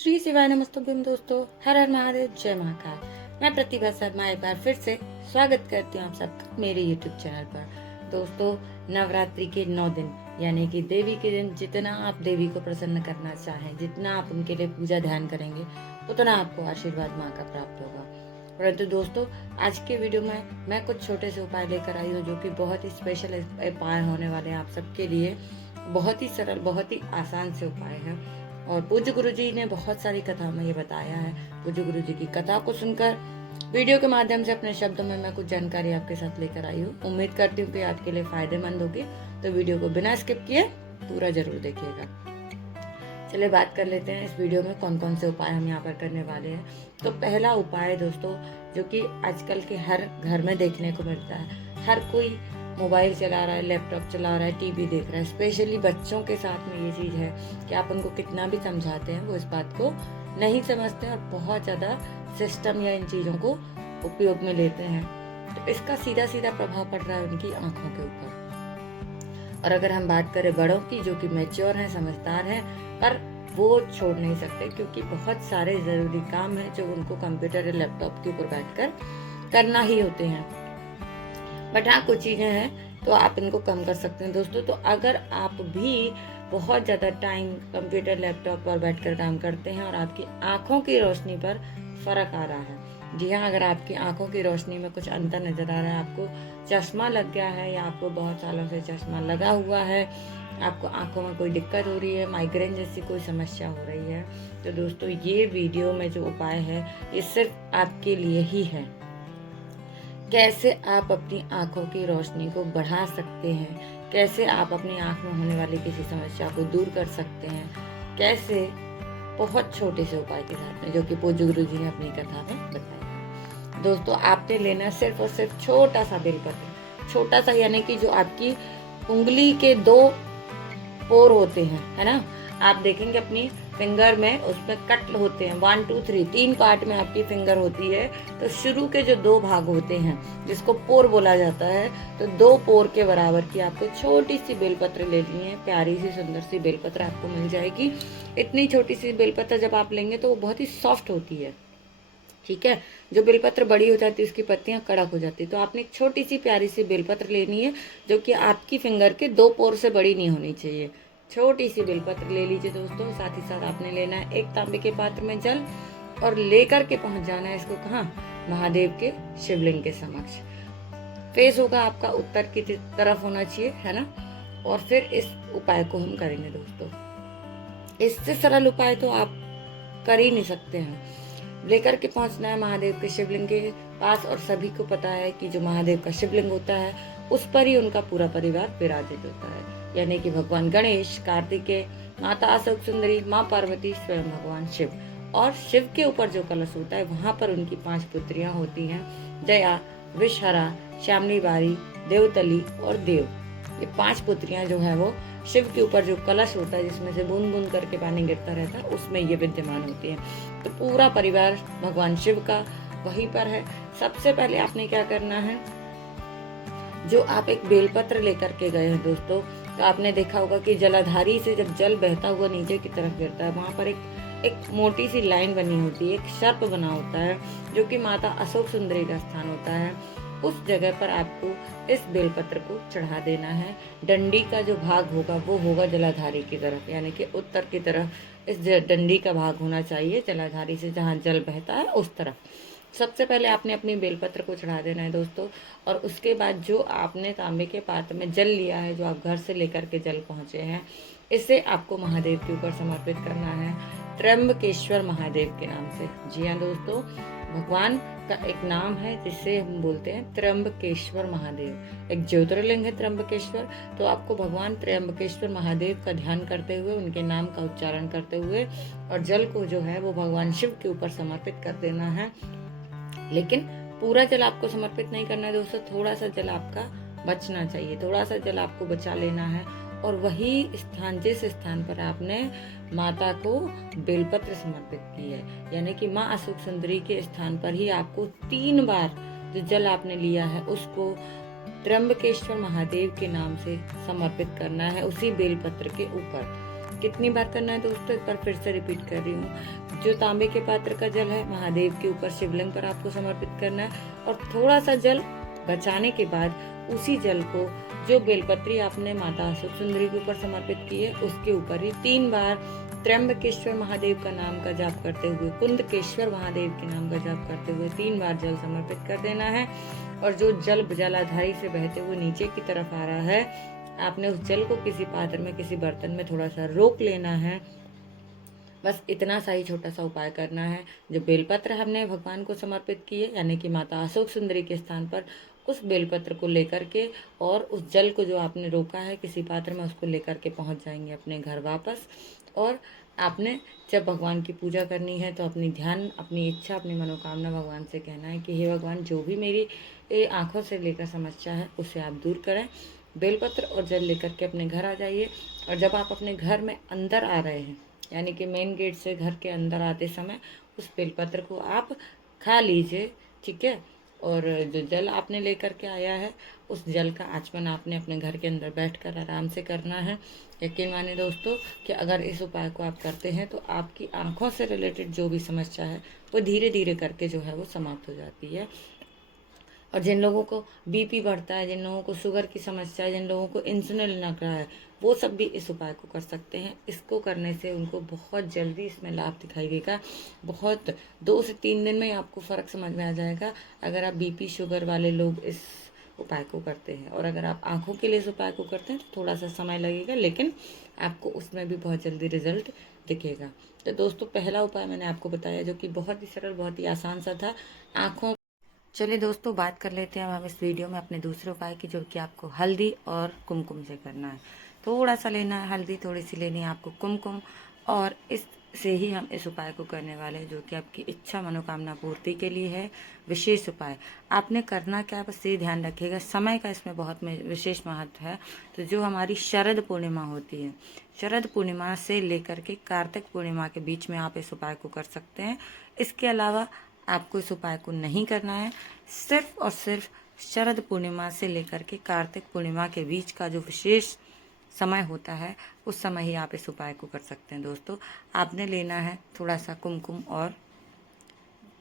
श्री शिवाय नमस्तुभ्यम दोस्तों, हर हर महादेव, जय महाकाल। मैं प्रतिभा शर्मा एक बार फिर से स्वागत करती हूँ आप सबका मेरे YouTube चैनल पर। दोस्तों, नवरात्रि के 9 दिन यानी कि देवी के दिन जितना आप देवी को प्रसन्न करना चाहें, जितना आप उनके लिए पूजा ध्यान करेंगे, उतना आपको आशीर्वाद माँ का प्राप्त होगा। परंतु दोस्तों, आज के वीडियो में मैं कुछ छोटे से उपाय लेकर आई हूँ जो कि बहुत ही स्पेशल उपाय होने वाले हैं आप सबके लिए। बहुत ही सरल, बहुत ही आसान से उपाय है और पूज्य गुरु जी ने बहुत सारी कथा में ये बताया है। पूज्य गुरु जी की कथा को सुनकर वीडियो के माध्यम से अपने शब्दों में मैं कुछ जानकारी आपके साथ लेकर आई हूँ। उम्मीद करती हूँ कि आपके लिए फायदेमंद होगी, तो वीडियो को बिना स्किप किए पूरा जरूर देखिएगा। चलिए बात कर लेते हैं इस वीडियो में कौन कौन से उपाय हम यहाँ पर करने वाले हैं। तो पहला उपाय दोस्तों, जो कि आजकल के हर घर में देखने को मिलता है, हर कोई मोबाइल चला रहा है, लैपटॉप चला रहा है, टीवी देख रहा है। स्पेशली बच्चों के साथ में ये चीज़ है कि आप उनको कितना भी समझाते हैं वो इस बात को नहीं समझते और बहुत ज़्यादा सिस्टम या इन चीज़ों को उपयोग में लेते हैं। तो इसका सीधा सीधा प्रभाव पड़ रहा है उनकी आंखों के ऊपर। और अगर हम बात करें बड़ों की, जो कि मैच्योर हैं, समझदार हैं, पर वो छोड़ नहीं सकते क्योंकि बहुत सारे ज़रूरी काम हैं जो उनको कंप्यूटर या लैपटॉप के ऊपर बैठकर करना ही होते हैं। बट हाँ, कुछ चीज़ें हैं तो आप इनको कम कर सकते हैं दोस्तों। तो अगर आप भी बहुत ज़्यादा टाइम कंप्यूटर लैपटॉप पर बैठकर काम करते हैं और आपकी आँखों की रोशनी पर फर्क आ रहा है, जी हाँ, अगर आपकी आंखों की रोशनी में कुछ अंतर नजर आ रहा है, आपको चश्मा लग गया है या आपको बहुत सालों से चश्मा लगा हुआ है, आपको आंखों में कोई दिक्कत हो रही है, माइग्रेन जैसी कोई समस्या हो रही है, तो दोस्तों ये वीडियो में जो उपाय है ये सिर्फ आपके लिए ही है। कैसे आप अपनी आंखों की रोशनी को बढ़ा सकते हैं, कैसे आप अपनी आंख में होने वाली किसी समस्या को दूर कर सकते हैं, कैसे, बहुत छोटे से उपाय के साथ में, जो कि पूज्य गुरु जी ने अपनी कथा में बताया। दोस्तों, आपने लेना सिर्फ और सिर्फ छोटा सा बेलपत्र, छोटा सा यानी कि जो आपकी उंगली के 2 पोर होते हैं, है ना, आप देखेंगे अपनी फिंगर में, उसमें कट होते हैं 1 2 3 3 पार्ट में आपकी फिंगर होती है। तो शुरू के जो 2 भाग होते हैं जिसको पोर बोला जाता है, तो 2 पोर के बराबर की आपको छोटी सी बेलपत्र लेनी है। प्यारी सी सुंदर सी बेलपत्र आपको मिल जाएगी। इतनी छोटी सी बेलपत्र जब आप लेंगे तो वो बहुत ही सॉफ्ट होती है, ठीक है। जो बेलपत्र बड़ी हो जाती है उसकी पत्तियां कड़क हो जाती है। तो आपने एक छोटी सी प्यारी सी बेलपत्र लेनी है जो कि आपकी फिंगर के 2 पोर से बड़ी नहीं होनी चाहिए। छोटी सी बेलपत्र ले लीजिए दोस्तों। साथ ही साथ आपने लेना है एक तांबे के पात्र में जल और लेकर के पहुंच जाना है इसको कहाँ, महादेव के शिवलिंग के समक्ष। फेस होगा आपका उत्तर की तरफ होना चाहिए, है ना। और फिर इस उपाय को हम करेंगे दोस्तों। इससे सरल उपाय तो आप कर ही नहीं सकते हैं। लेकर के पहुंचना है महादेव के शिवलिंग के पास, और सभी को पता है कि जो महादेव का शिवलिंग होता है उस पर ही उनका पूरा परिवार विराजित होता है, यानी कि भगवान गणेश, कार्तिकेय, माता अशोक सुंदरी, माँ पार्वती, स्वयं भगवान शिव। और शिव के ऊपर जो कलश होता है वहां पर उनकी 5 पुत्रियां होती हैं, जया, विषहरा, श्यामली बारी, देवतली और देव। ये 5 पुत्रियां जो है वो शिव के ऊपर जो कलश होता है जिसमें से बूंद बूंद करके पानी गिरता रहता है, उसमें ये विद्यमान होती है। तो पूरा परिवार भगवान शिव का वहीं पर है। सबसे पहले आपने क्या करना है, जो आप एक बेलपत्र लेकर के गए हैं दोस्तों, तो आपने देखा होगा कि जलाधारी से जब जल बहता हुआ नीचे की तरफ गिरता है, वहां पर एक मोटी सी लाइन बनी होती है, एक सर्प बना होता है, जो कि माता अशोक सुंदरी का स्थान होता है। उस जगह पर आपको इस बेलपत्र को चढ़ा देना है। डंडी का जो भाग होगा वो होगा जलाधारी की तरफ, यानी कि उत्तर की तरफ इस डंडी का भाग होना चाहिए, जलाधारी से जहाँ जल बहता है उस तरफ। सबसे पहले आपने अपनी बेलपत्र को चढ़ा देना है दोस्तों। और उसके बाद जो आपने तांबे के पात्र में जल लिया है, जो आप घर से लेकर के जल पहुँचे हैं, इसे आपको महादेव के ऊपर समर्पित करना है, त्र्यंबकेश्वर महादेव के नाम से। जी हाँ दोस्तों, भगवान का एक नाम है जिसे हम बोलते हैं त्र्यंबकेश्वर महादेव। एक ज्योतिर्लिंग है त्र्यंबकेश्वर। तो आपको भगवान त्र्यंबकेश्वर महादेव का ध्यान करते हुए, उनके नाम का उच्चारण करते हुए, और जल को जो है वो भगवान शिव के ऊपर समर्पित कर देना है। लेकिन पूरा जल आपको समर्पित नहीं करना है दोस्तों, थोड़ा सा जल आपका बचना चाहिए, थोड़ा सा जल आपको बचा लेना है। और वही स्थान, जिस स्थान पर आपने माता को बेलपत्र समर्पित की है, यानी कि माँ अशोक सुंदरी के स्थान पर ही आपको 3 बार जो जल आपने लिया है उसको त्र्यंबकेश्वर महादेव के नाम से समर्पित करना है, उसी बेलपत्र के ऊपर। कितनी बार करना है दोस्तों, एक बार फिर से रिपीट कर रही हूँ। जो तांबे के पात्र का जल है महादेव के ऊपर शिवलिंग पर आपको समर्पित करना है और थोड़ा सा जल बचाने के बाद उसी जल को जो बेलपत्री आपने माता अशोक सुंदरी के ऊपर समर्पित की है उसके ऊपर ही 3 बार त्र्यंबकेश्वर महादेव का नाम का जाप करते हुए, कुंदकेश्वर महादेव के नाम का जाप करते हुए 3 बार जल समर्पित कर देना है। और जो जल जलाधारी से बहते हुए नीचे की तरफ आ रहा है, आपने उस जल को किसी पात्र में, किसी बर्तन में थोड़ा सा रोक लेना है। बस इतना सा ही छोटा सा उपाय करना है। जो बेलपत्र हमने भगवान को समर्पित किए यानी कि माता अशोक सुंदरी के स्थान पर, उस बेलपत्र को लेकर के और उस जल को जो आपने रोका है किसी पात्र में, उसको लेकर के पहुंच जाएंगे अपने घर वापस। और आपने जब भगवान की पूजा करनी है तो अपनी ध्यान, अपनी इच्छा, अपनी मनोकामना भगवान से कहना है कि हे भगवान, जो भी मेरी आंखों से लेकर समस्या है उसे आप दूर करें। बेलपत्र और जल लेकर के अपने घर आ जाइए। और जब आप अपने घर में अंदर आ रहे हैं यानी कि मेन गेट से घर के अंदर आते समय उस बेलपत्र को आप खा लीजिए, ठीक है। और जो जल आपने लेकर के आया है उस जल का आचमन आपने अपने घर के अंदर बैठकर आराम से करना है। यकीन माने दोस्तों कि अगर इस उपाय को आप करते हैं तो आपकी आंखों से रिलेटेड जो भी समस्या है वो धीरे धीरे करके जो है वो समाप्त हो जाती है। और जिन लोगों को बीपी बढ़ता है, जिन लोगों को शुगर की समस्या है, जिन लोगों को इंसुलिन लग रहा है, वो सब भी इस उपाय को कर सकते हैं। इसको करने से उनको बहुत जल्दी इसमें लाभ दिखाई देगा। बहुत 2 से 3 दिन में आपको फ़र्क समझ में आ जाएगा अगर आप बीपी शुगर वाले लोग इस उपाय को करते हैं। और अगर आप आँखों के लिए इस उपाय को करते हैं तो थोड़ा सा समय लगेगा, लेकिन आपको उसमें भी बहुत जल्दी रिजल्ट दिखेगा। तो दोस्तों पहला उपाय मैंने आपको बताया जो कि बहुत ही सरल, बहुत ही आसान सा था। आँखों चलिए दोस्तों बात कर लेते हैं अब हम इस वीडियो में अपने दूसरे उपाय की, जो कि आपको हल्दी और कुमकुम से करना है। थोड़ा सा लेना है हल्दी, थोड़ी सी लेनी है आपको कुमकुम, और इससे ही हम इस उपाय को करने वाले हैं जो कि आपकी इच्छा मनोकामना पूर्ति के लिए है। विशेष उपाय आपने करना क्या, बस ये ध्यान रखिएगा, समय का इसमें बहुत विशेष महत्व है। तो जो हमारी शरद पूर्णिमा होती है, शरद पूर्णिमा से लेकर के कार्तिक पूर्णिमा के बीच में आप इस उपाय को कर सकते हैं। इसके अलावा आपको इस उपाय को नहीं करना है। सिर्फ और सिर्फ शरद पूर्णिमा से लेकर के कार्तिक पूर्णिमा के बीच का जो विशेष समय होता है उस समय ही आप इस उपाय को कर सकते हैं। दोस्तों आपने लेना है थोड़ा सा कुमकुम और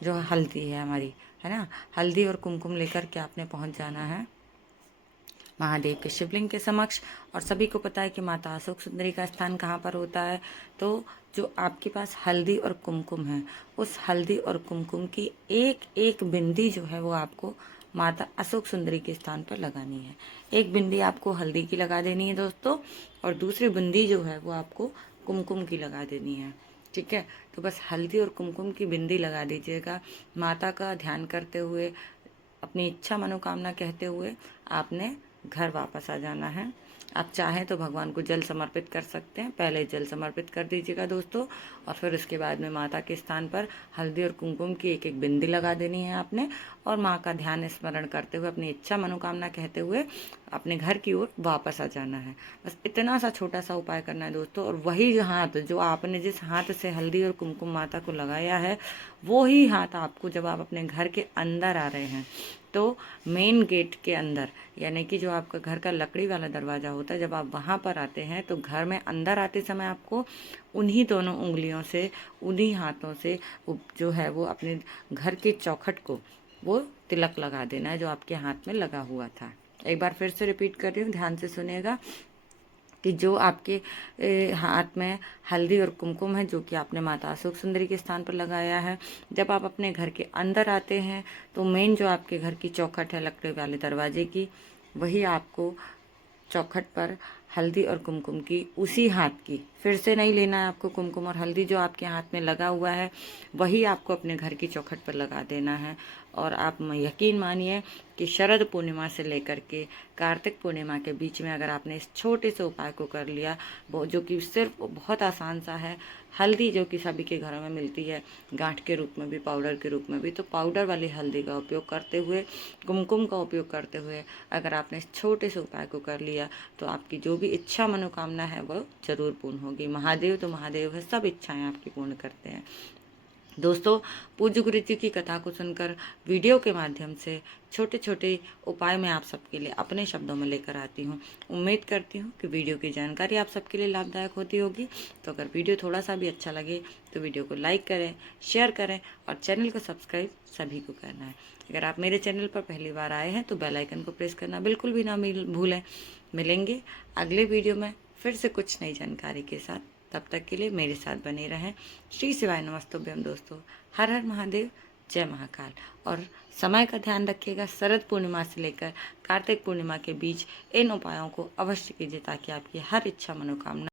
जो हल्दी है हमारी, है ना, हल्दी और कुमकुम लेकर के आपने पहुंच जाना है महादेव के शिवलिंग के समक्ष। और सभी को पता है कि माता अशोक सुंदरी का स्थान कहाँ पर होता है। तो जो आपके पास हल्दी और कुमकुम है, उस हल्दी और कुमकुम की एक एक बिंदी जो है वो आपको माता अशोक सुंदरी के स्थान पर लगानी है। एक बिंदी आपको हल्दी की लगा देनी है दोस्तों, और दूसरी बिंदी जो है वो आपको कुमकुम की लगा देनी है, ठीक है। तो बस हल्दी और कुमकुम की बिंदी लगा दीजिएगा। माता का ध्यान करते हुए, अपनी इच्छा मनोकामना कहते हुए आपने घर वापस आ जाना है। आप चाहें तो भगवान को जल समर्पित कर सकते हैं, पहले जल समर्पित कर दीजिएगा दोस्तों, और फिर उसके बाद में माता के स्थान पर हल्दी और कुमकुम की एक एक बिंदी लगा देनी है आपने, और माँ का ध्यान स्मरण करते हुए, अपनी इच्छा मनोकामना कहते हुए अपने घर की ओर वापस आ जाना है। बस इतना सा छोटा सा उपाय करना है दोस्तों। और वही हाथ जो आपने जिस हाथ से हल्दी और कुमकुम माता को लगाया है, वो ही हाथ आपको जब आप अपने घर के अंदर आ रहे हैं तो मेन गेट के अंदर, यानी कि जो आपका घर का लकड़ी वाला दरवाज़ा होता है, जब आप वहाँ पर आते हैं तो घर में अंदर आते समय आपको उन्हीं दोनों उंगलियों से, उन्हीं हाथों से जो है वो अपने घर के चौखट को वो तिलक लगा देना है जो आपके हाथ में लगा हुआ था। एक बार फिर से रिपीट कर रही हूँ, ध्यान से सुनिएगा कि जो आपके हाथ में हल्दी और कुमकुम है जो कि आपने माता अशोक सुंदरी के स्थान पर लगाया है, जब आप अपने घर के अंदर आते हैं तो मेन जो आपके घर की चौखट है लकड़ी वाले दरवाजे की, वही आपको चौखट पर हल्दी और कुमकुम की उसी हाथ की, फिर से नहीं लेना है आपको कुमकुम और हल्दी, जो आपके हाथ में लगा हुआ है वही आपको अपने घर की चौखट पर लगा देना है। और आप यकीन मानिए कि शरद पूर्णिमा से लेकर के कार्तिक पूर्णिमा के बीच में अगर आपने इस छोटे से उपाय को कर लिया, वो जो कि सिर्फ बहुत आसान सा है, हल्दी जो कि सभी के घरों में मिलती है गांठ के रूप में भी, पाउडर के रूप में भी, तो पाउडर वाली हल्दी का उपयोग करते हुए, कुमकुम का उपयोग करते हुए अगर आपने इस छोटे से उपाय को कर लिया तो आपकी जो भी इच्छा मनोकामना है वो जरूर पूर्ण होगी। महादेव तो महादेव है, सब इच्छाएं आपकी पूर्ण करते हैं। दोस्तों, पूज्य गुरु जी की कथा को सुनकर वीडियो के माध्यम से छोटे छोटे उपाय मैं आप सबके लिए अपने शब्दों में लेकर आती हूँ। उम्मीद करती हूँ कि वीडियो की जानकारी आप सबके लिए लाभदायक होती होगी। तो अगर वीडियो थोड़ा सा भी अच्छा लगे तो वीडियो को लाइक करें, शेयर करें और चैनल को सब्सक्राइब सभी को करना है। अगर आप मेरे चैनल पर पहली बार आए हैं तो बेल आइकन को प्रेस करना बिल्कुल भी ना भूलें। मिलेंगे अगले वीडियो में फिर से कुछ नई जानकारी के साथ। तब तक के लिए मेरे साथ बने रहें। श्री शिवाय नमस्तुभ्यम दोस्तों। हर हर महादेव, जय महाकाल। और समय का ध्यान रखिएगा, शरद पूर्णिमा से लेकर कार्तिक पूर्णिमा के बीच इन उपायों को अवश्य कीजिए ताकि आपकी हर इच्छा मनोकामना